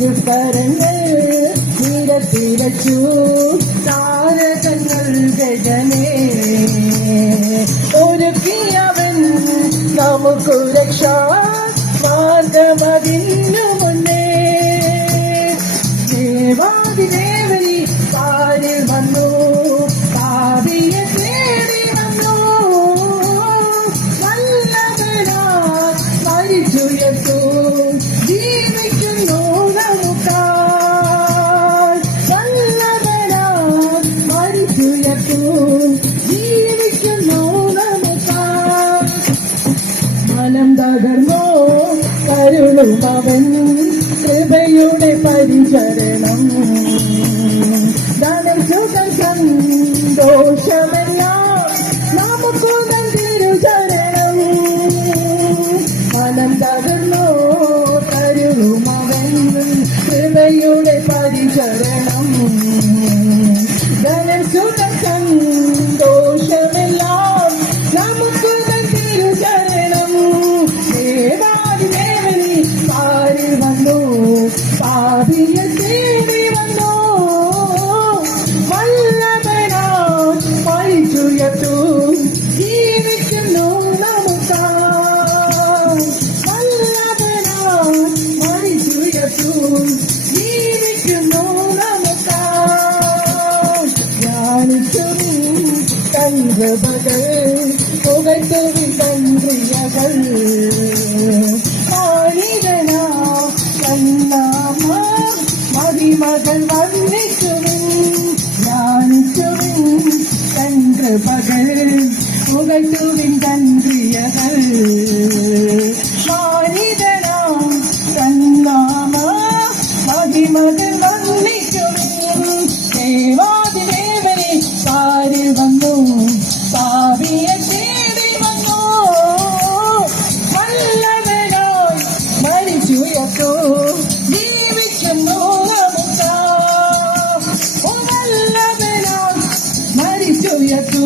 തിരുക്കരങ്ങൾ നിരത്തിരച്ചു താരകങ്ങൾ ഗജനേ ഒരുക്കിയവൻ നമുക്കു രക്ഷാ മാർഗമതിന്നു മുന്നേ ദേവാദിദേവനി പാരിൽ വന്നു പാപിയെ തേടി വന്നു നല്ലവനായി മരിച്ചുയർത്തു ജീവിക്കുന്നു നമുക്കായി നല്ലവനായി മരിച്ചുയർത്തു ജീവിക്കുന്നു നമുക്കായി മനം തകർന്നോ കരുളുമവൻ കൃപയുടെ പരിചരണം ധനം സുഖം സന്തോഷമെല്ലാം നമുക്കു തിരുചരണം മനം തകർന്നോ കരുളുമവൻ കൃപയുടെ പരിചരണം ധനം സുഖം സന്തോഷമെല്ലാം നമുക്ക് തിരുചരണം ദേവാദിദേവനി പാരിൽ വന്നു പാപിയെ തേടി വന്നു വല്ലഭനായി മരിച്ചുയർത്തു ജീവിക്കുന്നു നമുക്കായി വല്ലഭനായി മരിച്ചുയർത്തു ജീവിക്കുന്നു നമുക്കായി ധ്യാനിച്ചുവിൻ കൈകൃപകൾ പുകഴ്ത്തുവിൻ തന്ത്രിയകൾ മകൾ വർണ്ണിച്ചുവിൻ ധ്യാനിച്ചുവിൻ തന്ത്രപകൾ പുകഴ്ത്തുവിൻ തന്ത്രിയകൾ മാനിതനാം തന്നാമ മഹിമകൾ വർണ്ണിച്ചുവിൻ ദേവാദിദേവനെ പാരിൽ വന്നു പാപിയെ തേടി വന്നു വല്ലഭനായി മരിച്ചുയർത്തു ജീവിക്കുന്നു നമുക്കായി വല്ലഭനായി മരിച്ചുയർത്തു